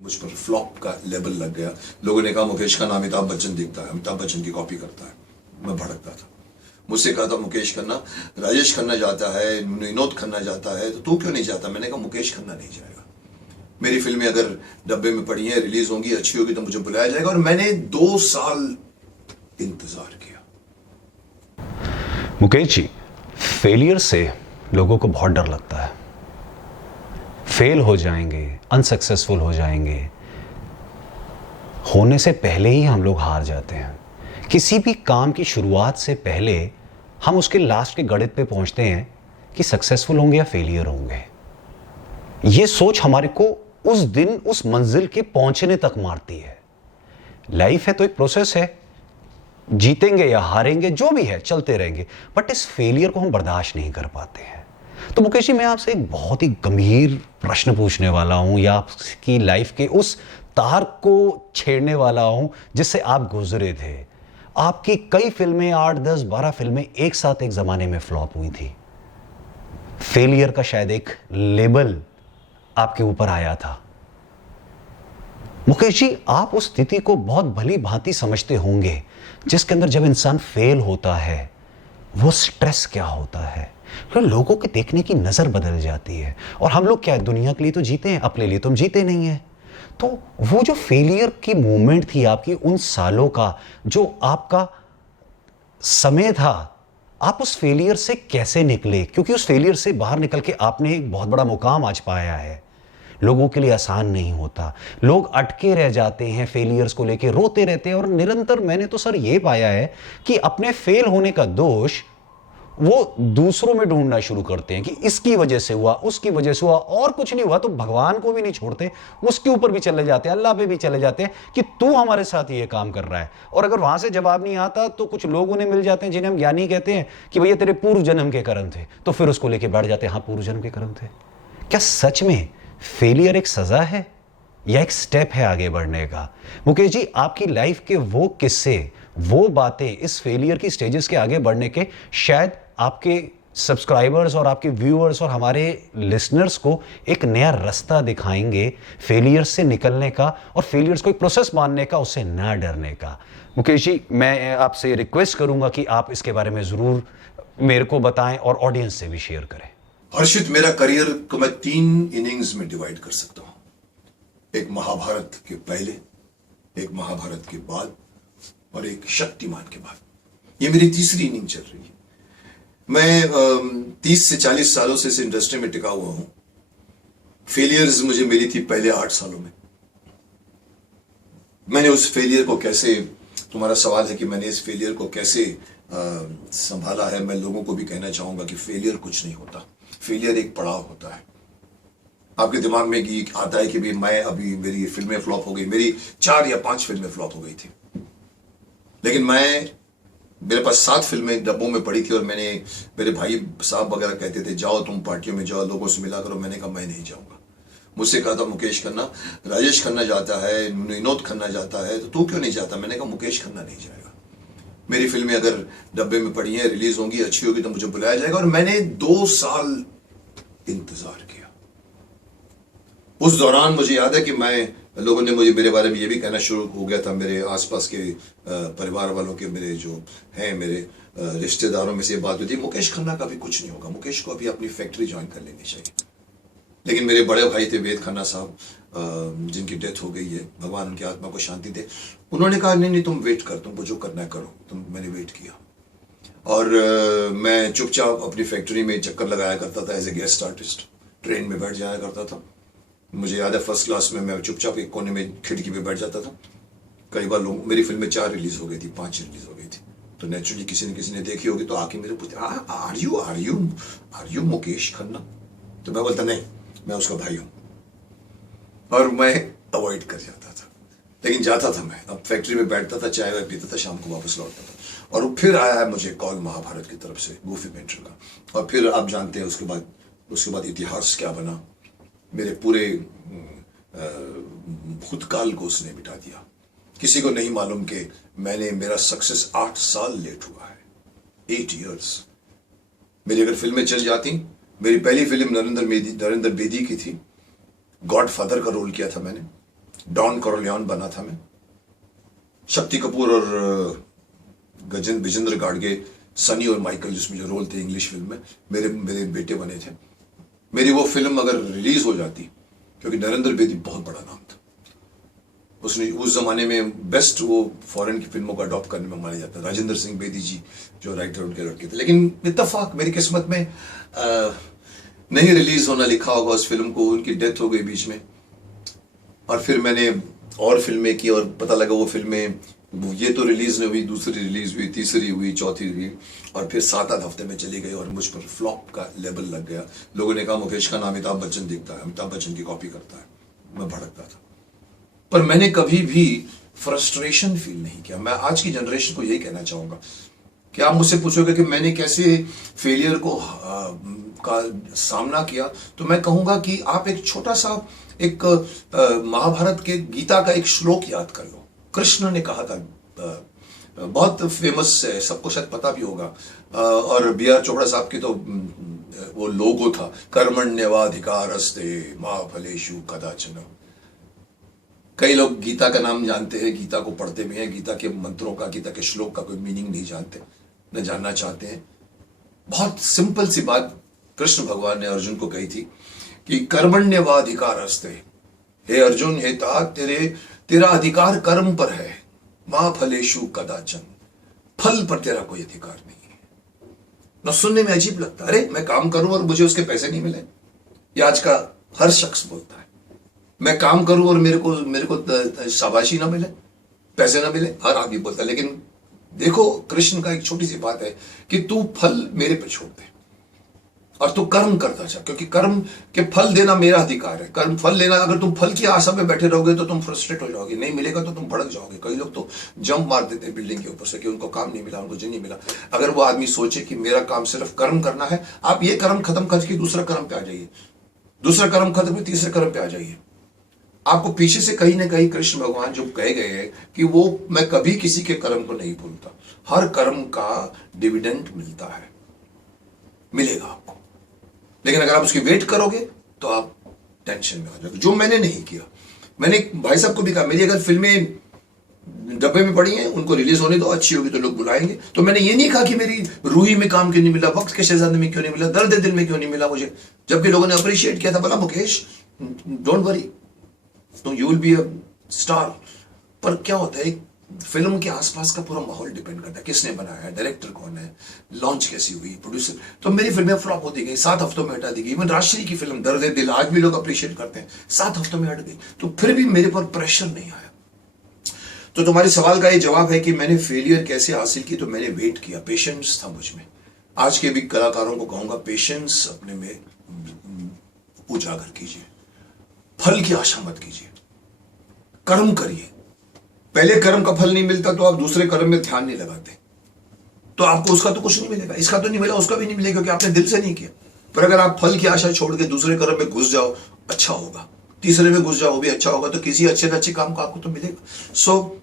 मुझ पर फ्लॉप का लेबल लग गया। लोगों ने कहा मुकेश का नाम अमिताभ बच्चन दिखता है, अमिताभ बच्चन की कॉपी करता है। मैं भड़कता था। मुझसे कहा था मुकेश खन्ना, राजेश खन्ना जाता है, विनोद खन्ना जाता है, तो तू क्यों नहीं जाता? मैंने कहा मुकेश खन्ना नहीं जाएगा। मेरी फिल्में अगर डब्बे में पड़ी हैं, रिलीज होंगी, अच्छी होगी तो मुझे बुलाया जाएगा। और मैंने 2 साल इंतजार किया। मुकेश जी, फेलियर से लोगों को बहुत डर लगता है। फेल हो जाएंगे, अनसक्सेसफुल हो जाएंगे, होने से पहले ही हम लोग हार जाते हैं। किसी भी काम की शुरुआत से पहले हम उसके लास्ट के गणित पे पहुंचते हैं कि सक्सेसफुल होंगे या फेलियर होंगे। ये सोच हमारे को उस दिन उस मंजिल के पहुंचने तक मारती है। लाइफ है तो एक प्रोसेस है, जीतेंगे या हारेंगे जो भी है चलते रहेंगे, बट इस फेलियर को हम बर्दाश्त नहीं कर पाते हैं। तो मुकेश जी, मैं आपसे एक बहुत ही गंभीर प्रश्न पूछने वाला हूं या आपकी लाइफ के उस तार को छेड़ने वाला हूं जिससे आप गुजरे थे। आपकी कई फिल्में, 8, 10, 12 फिल्में एक साथ एक जमाने में फ्लॉप हुई थी। फेलियर का शायद एक लेबल आपके ऊपर आया था। मुकेश जी, आप उस स्थिति को बहुत भली भांति समझते होंगे जिसके अंदर जब इंसान फेल होता है वो स्ट्रेस क्या होता है। तो लोगों के देखने की नजर बदल जाती है। और हम लोग क्या है, दुनिया के लिए तो जीते हैं, अपने लिए तो हम जीते नहीं है। तो वो जो फेलियर की मोमेंट थी आपकी, उन सालों का जो आपका समय था, आप उस फेलियर से कैसे निकले? क्योंकि उस फेलियर से बाहर निकल के आपने एक बहुत बड़ा मुकाम आज पाया है। लोगों के लिए आसान नहीं होता। लोग अटके रह जाते हैं, फेलियर्स को लेके रोते रहते हैं। और निरंतर मैंने तो सर ये पाया है कि अपने फेल होने का दोष वो दूसरों में ढूंढना शुरू करते हैं कि इसकी वजह से हुआ, उसकी वजह से हुआ, और कुछ नहीं हुआ तो भगवान को भी नहीं छोड़ते, उसके ऊपर भी चले जाते हैं, अल्लाह पे भी चले जाते हैं कि तू हमारे साथ ये काम कर रहा है। और अगर वहां से जवाब नहीं आता तो कुछ लोग उन्हें मिल जाते हैं जिन्हें हम ज्ञानी कहते हैं कि भैया तेरे पूर्व जन्म के कर्म थे, तो फिर उसको लेके बैठ जाते हैं, हाँ पूर्व जन्म के कर्म थे। क्या सच में फेलियर एक सजा है या एक स्टेप है आगे बढ़ने का? मुकेश जी, आपकी लाइफ के वो किस्से, वो बातें इस फेलियर की स्टेजेस के आगे बढ़ने के शायद आपके सब्सक्राइबर्स और आपके व्यूअर्स और हमारे लिसनर्स को एक नया रास्ता दिखाएंगे फेलियर से निकलने का और फेलियर्स को एक प्रोसेस मानने का, उससे ना डरने का। मुकेश जी, मैं आपसे रिक्वेस्ट करूंगा कि आप इसके बारे में जरूर मेरे को बताएं और ऑडियंस से भी शेयर करें। हर्षित, मेरा करियर को मैं 3 इनिंग्स में डिवाइड कर सकता हूं। एक महाभारत के पहले, एक महाभारत के बाद और एक शक्तिमान के बाद। ये मेरी तीसरी इनिंग चल रही है। मैं 30 से 40 सालों से इस इंडस्ट्री में टिका हुआ हूं। फेलियर्स मुझे मिली थी पहले 8 सालों में। मैंने उस फेलियर को कैसे, तुम्हारा सवाल है कि मैंने इस फेलियर को कैसे संभाला है। मैं लोगों को भी कहना चाहूंगा कि फेलियर कुछ नहीं होता। फेलियर एक पड़ाव होता है। आपके दिमाग में कि आता है कि भी मैं अभी, मेरी फिल्में फ्लॉप हो गई, मेरी 4 या 5 फिल्में फ्लॉप हो गई थी, लेकिन मेरे पास 7 फिल्में डब्बों में पड़ी थी। और मेरे भाई साहब वगैरह कहते थे जाओ तुम पार्टियों में जाओ, लोगों से मिला करो। मैंने कहा मैं नहीं जाऊंगा। मुझसे कहा था मुकेश खन्ना, राजेश खन्ना जाता है, विनोद खन्ना जाता है, तो तू क्यों नहीं जाता? मैंने कहा मुकेश खन्ना नहीं जाएगा। मेरी फिल्में अगर डब्बे में पड़ी हैं, रिलीज होंगी, अच्छी होगी तो मुझे बुलाया जाएगा। और मैंने 2 साल इंतजार किया। उस दौरान मुझे याद है कि लोगों ने मेरे बारे में ये भी कहना शुरू हो गया था, मेरे आसपास के परिवार वालों के, मेरे जो हैं, मेरे रिश्तेदारों में से ये बात हुई थी, मुकेश खन्ना का भी कुछ नहीं होगा, मुकेश को अभी अपनी फैक्ट्री ज्वाइन कर लेनी चाहिए। लेकिन मेरे बड़े भाई थे वेद खन्ना साहब, जिनकी डेथ हो गई है, भगवान उनकी आत्मा को शांति दे। उन्होंने कहा नहीं तुम वेट कर, तुमको जो करना है करो। मैंने वेट किया और मैं चुपचाप अपनी फैक्ट्री में चक्कर लगाया करता था as a guest artist. Train में बैठ जाया करता था। मुझे याद है फर्स्ट क्लास में मैं चुपचाप एक कोने में खिड़की पे बैठ जाता था। कई बार लोग, मेरी फिल्में 4 रिलीज हो गई थी, 5 रिलीज हो गई थी, तो नेचुरली किसी ने देखी होगी तो आके मेरे पूछते आर यू मुकेश खन्ना? तो मैं बोलता नहीं, मैं उसका भाई हूं। और मैं अवॉइड कर जाता था, लेकिन जाता था। मैं अब फैक्ट्री में बैठता था, चाय वाय पीता था, शाम को वापस लौटता था। और फिर आया है मुझे कॉल महाभारत की तरफ से, गूफी पेंटर का। और फिर आप जानते हैं उसके बाद इतिहास क्या बना। मेरे पूरे भूतकाल को उसने मिटा दिया। किसी को नहीं मालूम कि मेरा सक्सेस 8 साल लेट हुआ है, 8 years। मेरी अगर फिल्में चल जाती, मेरी पहली फिल्म नरेंद्र बेदी की थी, गॉडफादर का रोल किया था मैंने। डॉन कॉर्लियन बना था मैं। शक्ति कपूर और विजेंद्र गाडगे, सनी और माइकल जिसमें जो रोल थे इंग्लिश फिल्म में, मेरे मेरे बेटे बने थे। मेरी वो फिल्म अगर रिलीज हो जाती, क्योंकि नरेंद्र बेदी बहुत बड़ा नाम था, उसने उस जमाने में बेस्ट वो फॉरेन की फिल्मों को अडॉप्ट करने में माना जाता। राजेंद्र सिंह बेदी जी जो राइटर उनके लड़के थे, लेकिन इत्तेफाक मेरी किस्मत में नहीं रिलीज होना लिखा होगा उस फिल्म को, उनकी डेथ हो गई बीच में। और फिर मैंने और फिल्में की और पता लगा वो फिल्में, ये तो रिलीज नहीं हुई, दूसरी रिलीज हुई, तीसरी हुई, चौथी हुई, और फिर 7-8 हफ्ते में चली गई और मुझ पर फ्लॉप का लेवल लग गया। लोगों ने कहा मुकेश का नाम अमिताभ बच्चन दिखता है, अमिताभ बच्चन की कॉपी करता है। मैं भड़कता था, पर मैंने कभी भी फ्रस्ट्रेशन फील नहीं किया। मैं आज की जनरेशन को यही कहना चाहूंगा कि आप मुझसे पूछोगे कि मैंने कैसे फेलियर को का सामना किया, तो मैं कहूंगा कि आप एक छोटा सा एक महाभारत के गीता का एक श्लोक याद कर लो। कृष्ण ने कहा था, बहुत फेमस है, सबको शायद पता भी होगा, और बी.आर. चोपड़ा साहब की तो वो लोगो था, कर्मण्येवाधिकारस्ते मा फलेषु कदाचन। कई लोग गीता का नाम जानते हैं, गीता को पढ़ते भी हैं, गीता के मंत्रों का, गीता के श्लोक का कोई मीनिंग नहीं जानते, न जानना चाहते हैं। बहुत सिंपल सी बात कृष्ण भगवान ने अर्जुन को कही थी कि कर्मण्येवाधिकारस्ते, हे अर्जुन, हे तात, तेरा अधिकार कर्म पर है, मा फलेषु कदाचन, फल पर तेरा कोई अधिकार नहीं है। ना सुनने में अजीब लगता, अरे मैं काम करूं और मुझे उसके पैसे नहीं मिले। ये आज का हर शख्स बोलता है, मैं काम करूं और मेरे को शाबाशी ना मिले, पैसे ना मिले, हर आदमी बोलता है। लेकिन देखो, कृष्ण का एक छोटी सी बात है कि तू फल मेरे पे छोड़ दे और तू कर्म करता जा, क्योंकि कर्म के फल देना मेरा अधिकार है। कर्म फल लेना, अगर तुम फल की आशा में बैठे रहोगे तो तुम फ्रस्ट्रेट हो जाओगे, नहीं मिलेगा तो तुम भड़क जाओगे। कई लोग तो जंप मार देते हैं बिल्डिंग के ऊपर से कि उनको काम नहीं मिला, उनको जी नहीं मिला। अगर वो आदमी सोचे कि मेरा काम सिर्फ कर्म करना है, आप ये कर्म खत्म करके दूसरा कर्म पे आ जाइए, दूसरा कर्म खत्म करके तीसरे कर्म पे आ जाइए। आपको पीछे से कहीं ना कहीं कृष्ण भगवान जो कहे गए हैं कि वो मैं कभी किसी के कर्म को नहीं भूलता, हर कर्म का डिविडेंड मिलता है, मिलेगा आपको। लेकिन अगर आप उसकी वेट करोगे तो आप टेंशन में आ जाओगे, जो मैंने नहीं किया। मैंने भाई साहब को भी कहा, मेरी अगर फिल्में डब्बे में पड़ी हैं, उनको रिलीज होने दो, अच्छी होगी तो लोग बुलाएंगे। तो मैंने ये नहीं कहा कि मेरी रूही में काम क्यों नहीं मिला, वक्त के शहजादे में क्यों नहीं मिला, दर्द दिल में क्यों नहीं मिला मुझे, जबकि लोगों ने अप्रिशिएट किया था, बोला मुकेश डोंट वरी, तो you will be a star. पर क्या होता है, फिल्म के आसपास का पूरा माहौल डिपेंड करता है, किसने बनाया है, डायरेक्टर कौन है, लॉन्च कैसी हुई, प्रोड्यूसर। तो मेरी फिल्में फ्लॉप होती गई, 7 हफ्तों में हटा दी गई। इवन राजश्री की फिल्म दर्द दिल आज भी लोग अप्रिशिएट करते हैं, 7 हफ्तों में हट गई, तो फिर भी मेरे पर प्रेशर नहीं आया। तो तुम्हारे सवाल का ये जवाब है कि मैंने फेलियर कैसे हासिल की, तो मैंने वेट किया, पेशेंस था मुझ में। आज के भी कलाकारों को कहूंगा, पेशेंस अपने में उजागर कीजिए, फल की आशा मत कीजिए, कर्म करिए। पहले कर्म का फल नहीं मिलता तो आप दूसरे कर्म में ध्यान नहीं लगाते, तो आपको उसका तो कुछ नहीं मिलेगा, इसका तो नहीं मिला, उसका भी नहीं मिलेगा, क्योंकि आपने दिल से नहीं किया। पर अगर आप फल की आशा छोड़ के दूसरे कर्म में घुस जाओ, अच्छा होगा, तीसरे में घुस जाओ, वो भी अच्छा होगा, तो किसी अच्छे से अच्छे काम को आपको तो मिलेगा। सो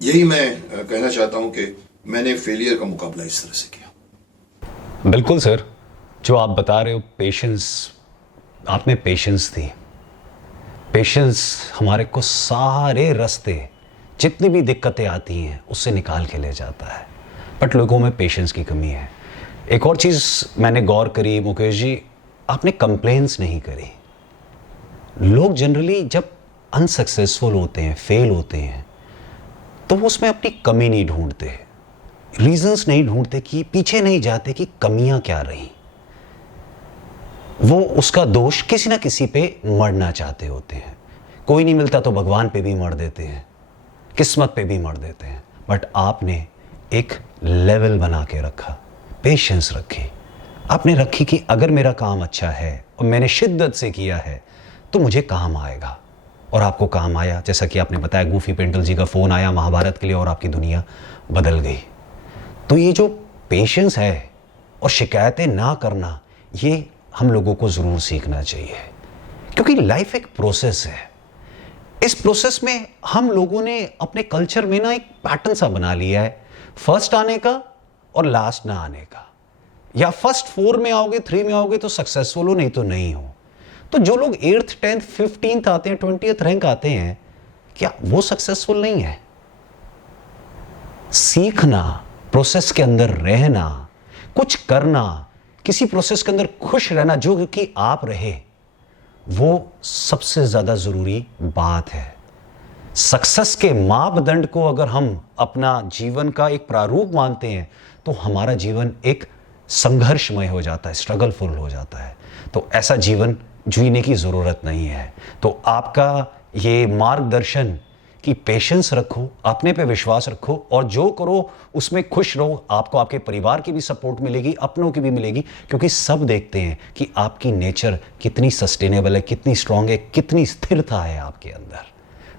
यही मैं कहना चाहता हूं कि मैंने फेलियर का मुकाबला इस तरह से किया। बिल्कुल सर, जो आप बता रहे हो, पेशेंस, आप में पेशेंस थी। पेशेंस हमारे को सारे रास्ते, जितनी भी दिक्कतें आती हैं, उससे निकाल के ले जाता है। बट लोगों में पेशेंस की कमी है। एक और चीज़ मैंने गौर करी मुकेश जी, आपने कंप्लेंट्स नहीं करी। लोग जनरली जब अनसक्सेसफुल होते हैं, फेल होते हैं, तो वो उसमें अपनी कमी नहीं ढूंढते, रीजंस नहीं ढूंढते, कि पीछे नहीं जाते कि कमियां क्या रही। वो उसका दोष किसी ना किसी पे मढ़ना चाहते होते हैं। कोई नहीं मिलता तो भगवान पे भी मढ़ देते हैं, किस्मत पे भी मढ़ देते हैं। बट आपने एक लेवल बना के रखा, पेशेंस रखी, आपने रखी कि अगर मेरा काम अच्छा है और मैंने शिद्दत से किया है तो मुझे काम आएगा। और आपको काम आया, जैसा कि आपने बताया, गूफी पेंटल जी का फ़ोन आया महाभारत के लिए और आपकी दुनिया बदल गई। तो ये जो पेशेंस है और शिकायतें ना करना, ये हम लोगों को ज़रूर सीखना चाहिए, क्योंकि लाइफ एक प्रोसेस है। इस प्रोसेस में हम लोगों ने अपने कल्चर में ना एक पैटर्न सा बना लिया है, फर्स्ट आने का और लास्ट ना आने का। या फर्स्ट 4 में आओगे, 3 में आओगे तो सक्सेसफुल हो, नहीं तो नहीं हो। तो जो लोग 8th 10th 15th आते हैं, 20th रैंक आते हैं, क्या वो सक्सेसफुल नहीं है? सीखना, प्रोसेस के अंदर रहना, कुछ करना, किसी प्रोसेस के अंदर खुश रहना जो कि आप रहे, वो सबसे ज्यादा जरूरी बात है। सक्सेस के मापदंड को अगर हम अपना जीवन का एक प्रारूप मानते हैं तो हमारा जीवन एक संघर्षमय हो जाता है, स्ट्रगलफुल हो जाता है। तो ऐसा जीवन जीने की जरूरत नहीं है। तो आपका ये मार्गदर्शन कि पेशेंस रखो, अपने पे विश्वास रखो और जो करो उसमें खुश रहो। आपको आपके परिवार की भी सपोर्ट मिलेगी, अपनों की भी मिलेगी, क्योंकि सब देखते हैं कि आपकी नेचर कितनी सस्टेनेबल है, कितनी स्ट्रांग है, कितनी स्थिरता है आपके अंदर।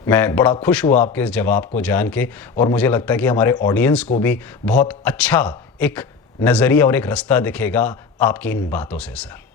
मैं बड़ा खुश हुआ आपके इस जवाब को जान के, और मुझे लगता है कि हमारे ऑडियंस को भी बहुत अच्छा एक नजरिया और एक रास्ता दिखेगा आपकी इन बातों से सर।